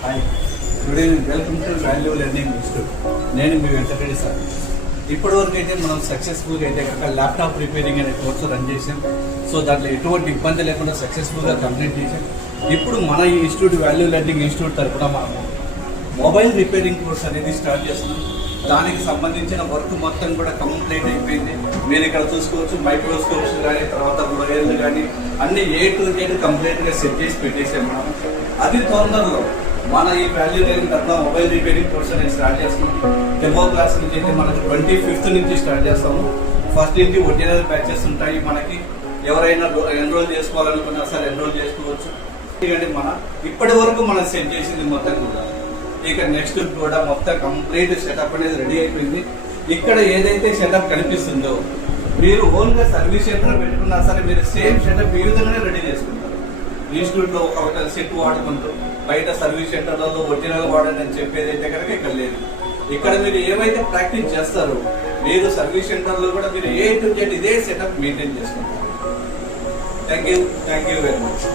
Hi, good evening. Welcome to value learning institute. నేను మీ Venkatareddy sir. ఇప్పటివరకు అయితే మనం సక్సెస్ఫుల్గా అయితే కనుక ల్యాప్టాప్ రిపేరింగ్ అనే కోర్సు రన్ చేసాం. సో దాంట్లో ఎటువంటి ఇబ్బంది లేకుండా సక్సెస్ఫుల్గా కంప్లీట్ చేసాం. ఇప్పుడు మన ఈ ఇన్స్టిట్యూట్ వాల్యూ లెర్నింగ్ ఇన్స్టిట్యూట్ తరఫున మనము మొబైల్ రిపేరింగ్ కోర్స్ అనేది స్టార్ట్ చేస్తున్నాం. దానికి సంబంధించిన వర్క్ మొత్తం కూడా కంప్లీట్ అయిపోయింది. మీరు ఇక్కడ చూసుకోవచ్చు, మైక్రోస్కోప్స్ కానీ, తర్వాత వైర్లు కానీ అన్ని A to Z కంప్లీట్గా సెట్ చేసి పెట్టేసాం మనం. అది తొందరలో మన ఈ వాల్యూ లెర్నింగ్ తరఫున మొబైల్ రిపేరింగ్ కోర్స్ అనేది స్టార్ట్ చేస్తున్నాం. డెమో క్లాస్ నుంచి అయితే మనకు 25th నుంచి స్టార్ట్ చేస్తాము. ఫస్ట్ నుంచి ఒరిజినల్ బ్యాచెస్ ఉంటాయి. మనకి ఎవరైనా ఎన్రోల్ చేసుకోవాలనుకున్నా సరే ఎన్రోల్ చేసుకోవచ్చు. ఎందుకంటే ఇప్పటి వరకు మనం సెట్ చేసింది మొత్తం కూడా ఇక నెక్స్ట్ కూడా మొత్తం కంప్లీట్ సెటప్ అనేది రెడీ అయిపోయింది. ఇక్కడ ఏదైతే సెటప్ కనిపిస్తుందో మీరు ఓన్గా సర్వీస్ సెంటర్ పెట్టుకున్నా సరే మీరు సేమ్ సెటప్ ఈ విధంగానే రెడీ చేసుకుంటారు. ఇన్స్టిట్యూట్లో ఒక సెట్ వాడుకుంటూ బయట సర్వీస్ సెంటర్లలో ఒరిజినల్ వాడండి అని చెప్పేది అయితే కనుక ఇక్కడ లేదు. ఇక్కడ మీరు ఏవైతే ప్రాక్టీస్ చేస్తారో మీరు సర్వీస్ సెంటర్లో కూడా మీరు A to Z ఇదే సెటప్ మెయింటైన్ చేసుకుంటారు. Thank you very much.